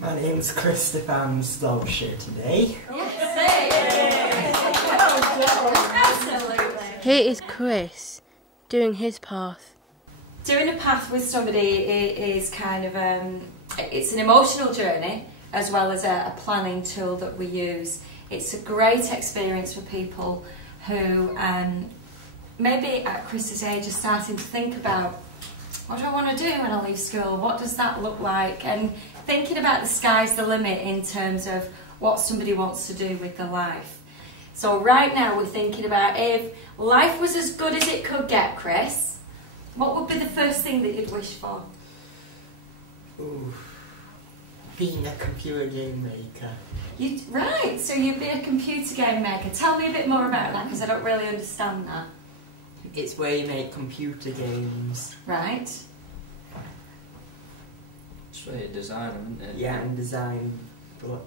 My name's Christopher, I'm Stolshire today. Absolutely. Here is Chris doing his path. Doing a path with somebody is kind of it's an emotional journey as well as a planning tool that we use. It's a great experience for people who maybe at Chris's age are starting to think about, what do I want to do when I leave school? What does that look like? And thinking about the sky's the limit in terms of what somebody wants to do with their life. So right now we're thinking about, if life was as good as it could get, Chris, what would be the first thing that you'd wish for? Ooh, being a computer game maker. Right, so you'd be a computer game maker. Tell me a bit more about that, because I don't really understand that. It's where you make computer games. Right. It's really a design, isn't it? Yeah, and design. But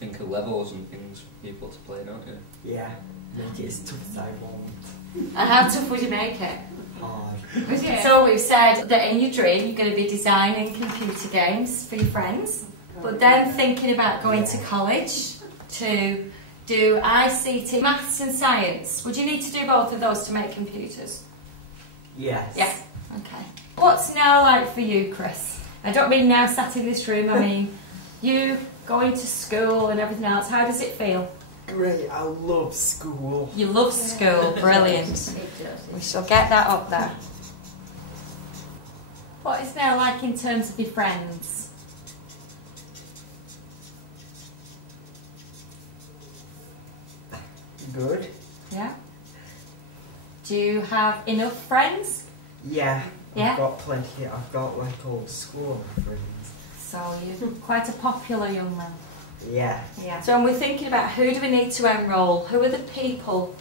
Think of levels and things for people to play, don't you? yeah, make it as tough as I want. And how tough would you make it? Hard. So we've said that in your dream you're going to be designing computer games for your friends, but then thinking about going to college to do ICT, maths and science. Would you need to do both of those to make computers? Yes. Yes. Okay. What's now like for you, Chris? I don't mean now sat in this room, I mean you going to school and everything else. How does it feel? Great, I love school. You love school, brilliant. We shall get that up there. What is now like in terms of your friends? Good. Yeah. Do you have enough friends? Yeah, Yeah? I've got plenty. I've got like old school friends. So you're quite a popular young man. Yeah. Yeah. So when we're thinking about who do we need to enrol, who are the people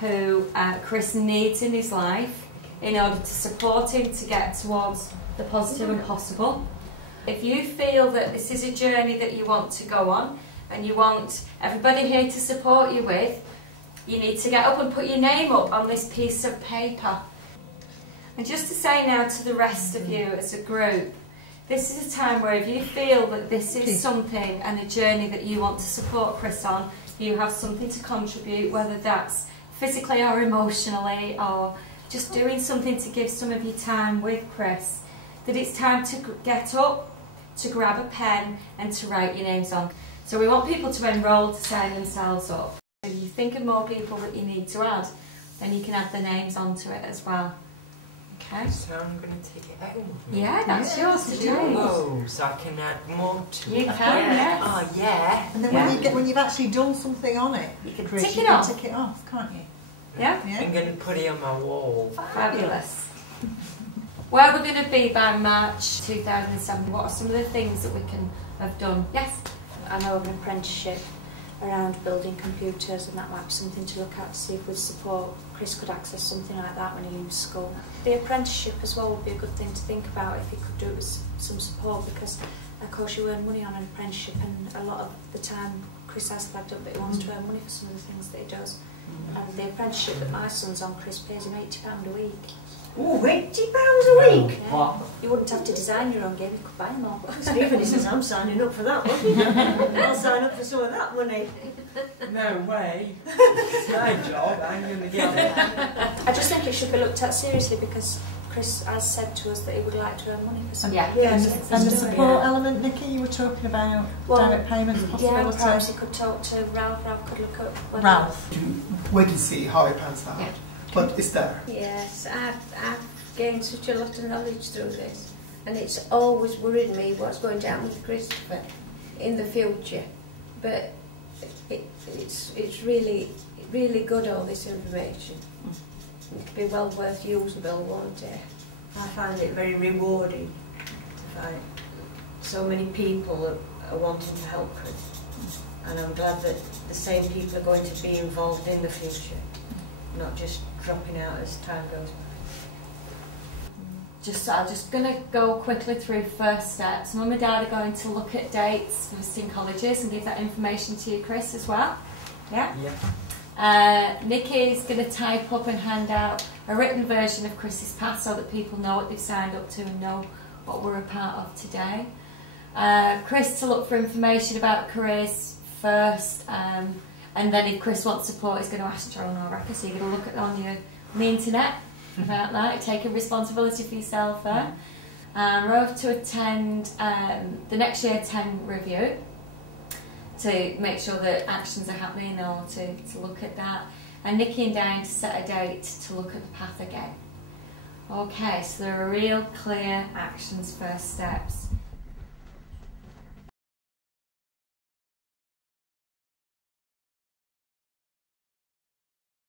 who Chris needs in his life in order to support him to get towards the positive and possible. If you feel that this is a journey that you want to go on and you want everybody here to support you with, you need to get up and put your name up on this piece of paper. And just to say now to the rest of you as a group, this is a time where if you feel that this is something and a journey that you want to support Chris on, you have something to contribute, whether that's physically or emotionally, or just doing something to give some of your time with Chris, that it's time to get up, to grab a pen and to write your names on. So we want people to enrol to sign themselves up. If you think of more people that you need to add, then you can add their names onto it as well. Okay. So I'm going to take it out with me. Yeah, that's yours to do. Oh, so I can add more to You it. can, yes. Oh, yeah. And then when you've actually done something on it, You can Chris, tick you it can off. tick it off, can't you? Yeah? Yeah. I'm going to put it on my wall. Fabulous. Where we're going to be by March 2007, what are some of the things that we can have done? Yes? I know of an apprenticeship around building computers, and that might be something to look at to see if with support Chris could access something like that when he leaves school. The apprenticeship as well would be a good thing to think about if he could do it with some support, because of course you earn money on an apprenticeship, and a lot of the time Chris has flagged up that he wants to earn money for some of the things that he does. And the apprenticeship that my son's on, Chris pays him £80 a week. Oh, £80 a week? Yeah. What? You wouldn't have to design your own game, you could buy them all. Stephen says I'm signing up for that one. I'll sign up for some of that money. No way. It's my job. I'm going to get it. I just think it should be looked at seriously, because Chris has said to us that he would like to earn money for something. Yeah. Yeah, and So the, he's and the doing it. support element, Nikki, you were talking about direct payments Yeah, possibility. perhaps he could talk to Ralph. Ralph could look up whether... Ralph. Wait and see how it pans out. Yeah. But it's there. Yes, I've gained such a lot of knowledge through this, and it's always worried me what's going to happen with Christopher in the future. But it's really good, all this information. It'll be well worth usable, won't it? I find it very rewarding to find so many people are wanting to help Chris, and I'm glad that the same people are going to be involved in the future, not just dropping out as time goes by. I'm just going to go quickly through first steps. Mum and Dad are going to look at dates for visiting colleges and give that information to you, Chris, as well. Yeah? Yeah. Nikki's going to type up and hand out a written version of Chris's path so that people know what they've signed up to and know what we're a part of today. Chris to look for information about careers first, and then if Chris wants support, he's going to ask Joan or Rebecca, so you're going to look at on the internet about that, taking responsibility for yourself there. Rove to attend the next year 10 review to make sure that actions are happening or to look at that. And Nikki and Diane to set a date to look at the path again. Okay, so there are real clear actions, first steps.